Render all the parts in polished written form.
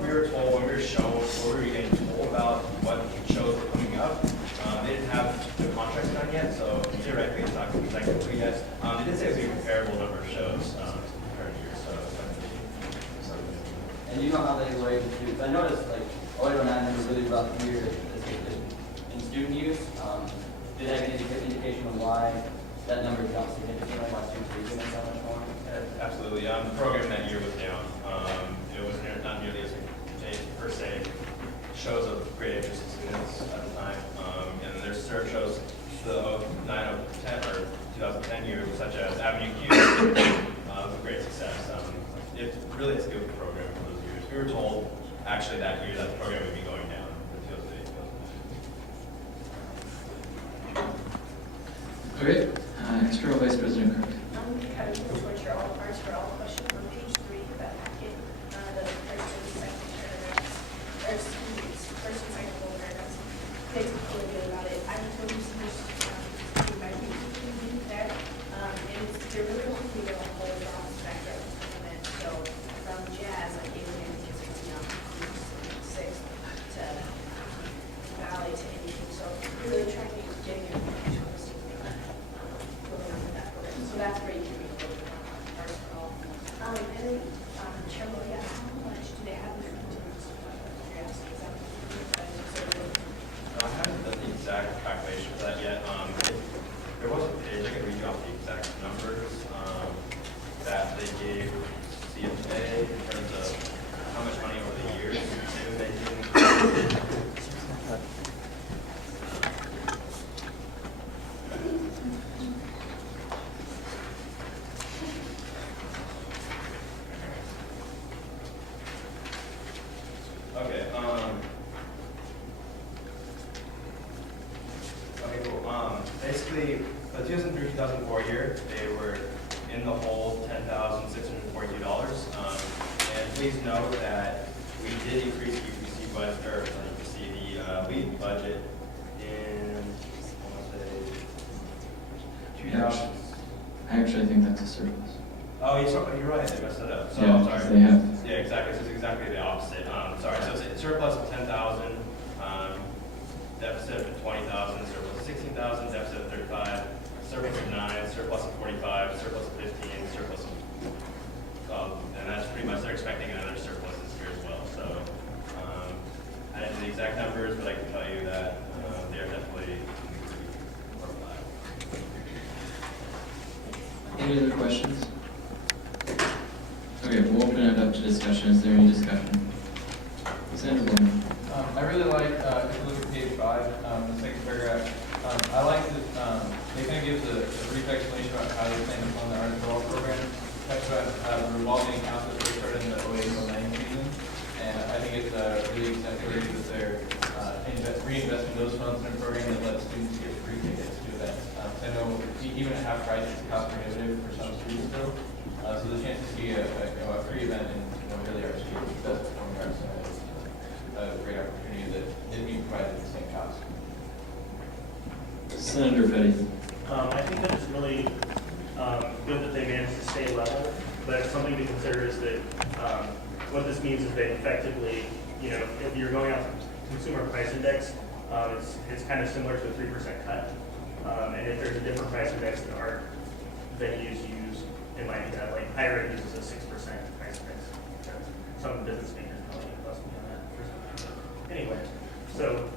what we were told when we were shown, what we were getting told about what shows were coming up. They didn't have the contracts done yet, so theoretically it's not exactly yet. They did say it was a comparable number of shows per year, so. And you know how they were able to, because I noticed like 0809 had a really rough year in student use. Did they have any indication of why that number jumped significantly, why students were using it so much more? Absolutely. The program that year was down. It was not nearly as many, per se, shows of great interest in students at the time. And there's certain shows, the 09-10 or 2010 year, such as Avenue Q, was a great success. It really is a good program for those years. We were told, actually, that year that the program would be going down. Okay, External Vice President Kirk. Kind of towards your all parts for all question on page 3 of that packet, the first and second paragraphs, or excuse me, first and second full paragraphs. They talk a little bit about it. I totally see you might be there, and they're really hoping to go a whole broad spectrum of it. So from jazz, like alien music, six to ballet to anything. So really trying to get your so that's where you can read a little bit more article. And then, Cheryl, yeah, how much do they have in their continuous curiosity? Is that I haven't done the exact calculation for that yet. There was a page, I can read you off the exact numbers that they gave CFA in terms of how much money over the years they were making. Basically, the 2003-2004 year, they were in the hole $10,642. And please note that we did increase the UPC budget, or the lead budget in, I want to say, 2000. I actually think that's a surplus. Oh, you're right. They messed it up. So Yeah, I'm sorry. they have. Yeah, exactly. So it's exactly the opposite. Sorry. So it's a surplus of 10,000, deficit of 20,000, surplus of 16,000, deficit of 35, surplus of 9, surplus of 45, surplus of 15, surplus of, and that's pretty much they're expecting another surplus this year as well. So I didn't do the exact numbers, but I can tell you that they're definitely more flat. Any other questions? Okay, we'll open it up to discussion. Is there any discussion? Senator Bowman. I really like, if you look at page 5, the second paragraph, I like that it kind of gives a brief explanation about how they plan to fund the Art and Golf program. It talks about the revolving account that they started in the 08-09 season, and I think it's really exemplary that they're reinvesting those funds in a program that lets students get free tickets to events. I know even at half price, it's cost prohibitive for some students still. So the chance to see a free event in really our students, best performing arts center is a great opportunity that didn't be provided at the same cost. Senator Petty. I think that it's really good that they managed to stay level, but something to consider is that what this means is that effectively, if you're going off consumer price index, it's kind of similar to a 3% cut. And if there's a different price index that our venues use, it might be that like higher ed uses a 6% price index. Some business majors probably bust me on that for some reason. Anyway, so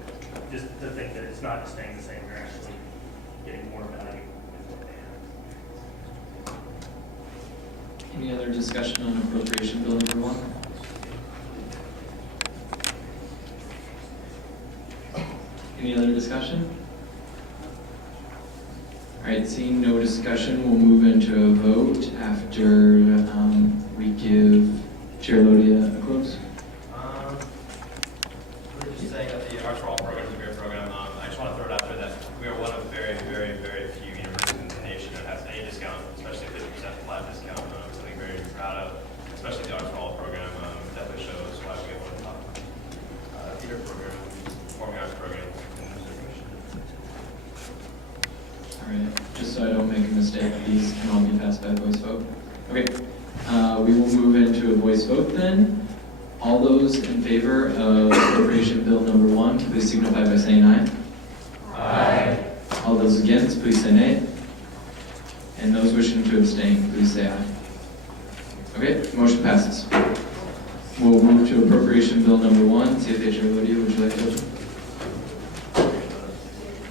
just to think that it's not just staying the same, you're actually getting more value with what they have. Any other discussion on appropriation bill number 1? Any other discussion? All right, seeing no discussion, we'll move into a vote after we give Chair Lodia a close. We're just saying that the Arts for All program is a great program. I just want to throw it out there that we are one of very, very, very few universities in the nation that has any discount, especially 50% flat discount. Something very proud of, especially the Arts for All program. Definitely shows why we have one of the top theater program, performing arts programs in this generation. All right, just so I don't make a mistake, these can all be passed by voice vote. Okay, we will move into a voice vote then. All those in favor of appropriation bill number 1, please signify by saying aye. Aye. All those against, please say nay. And those wishing to abstain, please say aye. Okay, motion passes. We'll move to appropriation bill number 1. CFA Chair Lodia, would you like to open?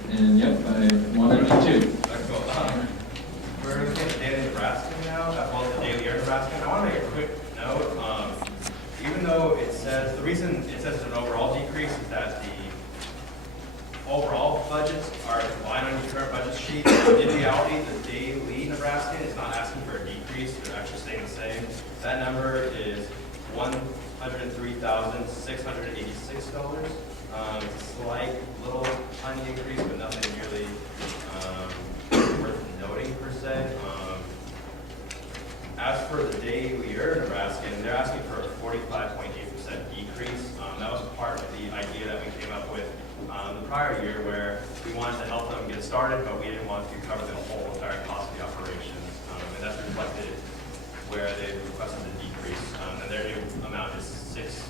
And yep, by 1 and 2. We're looking at the Daily Nebraskan now, as well as the Daily Air Nebraskan. I want to make a quick note. Even though it says, the reason it says it's an overall decrease is that the overall budgets are combined on your current budget sheet. In reality, the Daily Nebraskan is not asking for a decrease, they're actually staying the same. That number is $103,686. Slight little tiny increase, but nothing really worth noting per se. As for the Daily Nebraskan, they're asking for a 45.8% decrease. That was part of the idea that we came up with the prior year, where we wanted to help them get started, but we didn't want to cover the whole entire cost of the operations. And that's reflected where they requested the decrease. And their new amount is $6,400.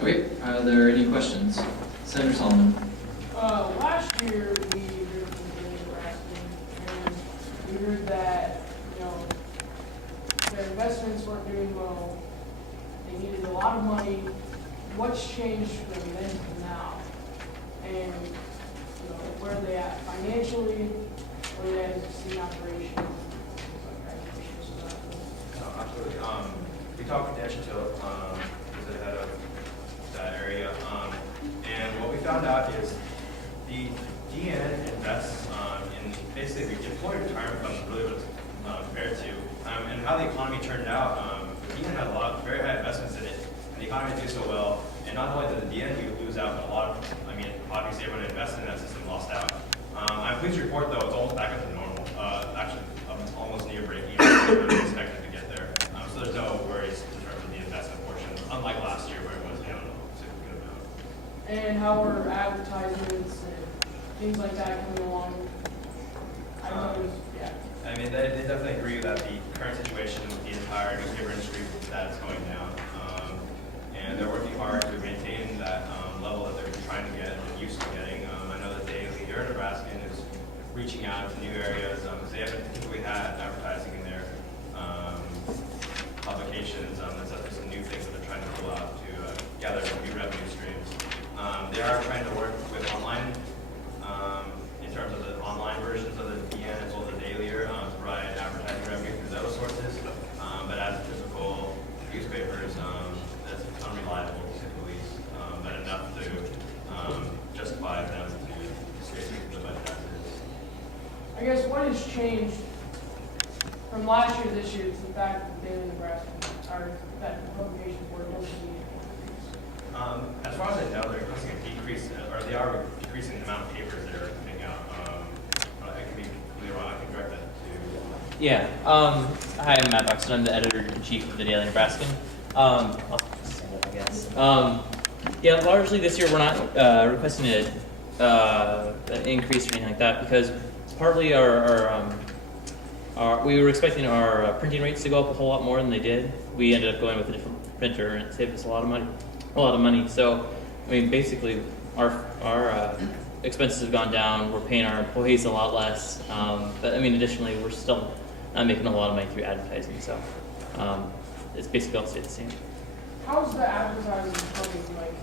Okay, are there any questions? Senator Solomon. Last year, we heard from the Daily Nebraskan, and we heard that, their investments weren't doing well. They needed a lot of money. What's changed from then to now? And, where are they at financially? Where are they at as a seed operation? Absolutely. We talked with Dan Chateau, who's the head of that area, and what we found out is the DN invests in basically employee retirement funds, really what it's compared to, and how the economy turned out. The DN had a lot of very high investments in it, and the economy did so well. And not only did the DN lose out, but a lot of, obviously everyone invested in that system lost out. I'm pleased to report though, it's almost back up to normal. Actually, almost near break even. I'm expected to get there. So there's no worries in terms of the investment portion, unlike last year where it was down a significant amount. And how are advertisements and things like that coming along? I noticed, yeah. They definitely agree that the current situation with the entire newspaper industry, that it's going down. And they're working hard to maintain that level that they're trying to get and used to getting. I know that Daily Nebraskan is reaching out to new areas because they haven't typically had advertising in their publications. That's definitely some new things that they're trying to roll out to gather new revenue streams. They are trying to work with online, in terms of the online versions of the DN as well as the Daily to provide advertising revenue through those sources. But as physical newspapers, that's unreliable to say the least, but enough to justify them to stay the budget as is. I guess what has changed from last year to this year is the fact that the Daily Nebraskan, or that the publications were mostly As far as I know, they're requesting a decrease, or they are decreasing the amount of papers that are coming out. But I can be completely wrong. I can direct that to. Yeah. Hi, I'm Matt Buxton. I'm the editor-in-chief of the Daily Nebraskan. I'll stand up, I guess. Yeah, largely this year we're not requesting an increase or anything like that because partly we were expecting our printing rates to go up a whole lot more than they did. We ended up going with a different printer and it saved us a lot of money. So, basically our expenses have gone down. We're paying our employees a lot less. But additionally, we're still not making a lot of money through advertising. So, it's basically all stayed the same. How's the advertising coming like?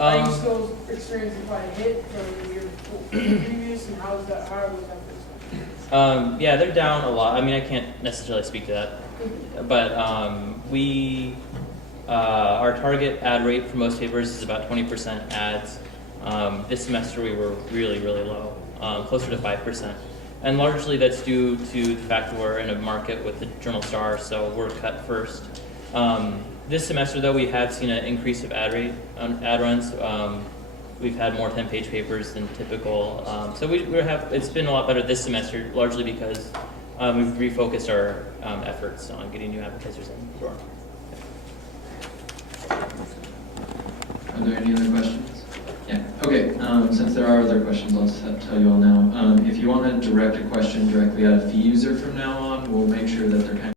Are you still experiencing quite a hit from the year previous, and how are those efforts going? Yeah, they're down a lot. I can't necessarily speak to that, but our target ad rate for most papers is about 20% ads. This semester we were really, really low, closer to 5%. And largely that's due to the fact that we're in a market with the Journal Star, so we're cut first. This semester, though, we have seen an increase of ad runs. We've had more 10-page papers than typical. So it's been a lot better this semester, largely because we've refocused our efforts on getting new advertisers in the door. Are there any other questions? Yeah. Okay. Since there are other questions, I'll just tell you all now. If you want to direct a question directly at a fee user from now on, we'll make sure that they're kind of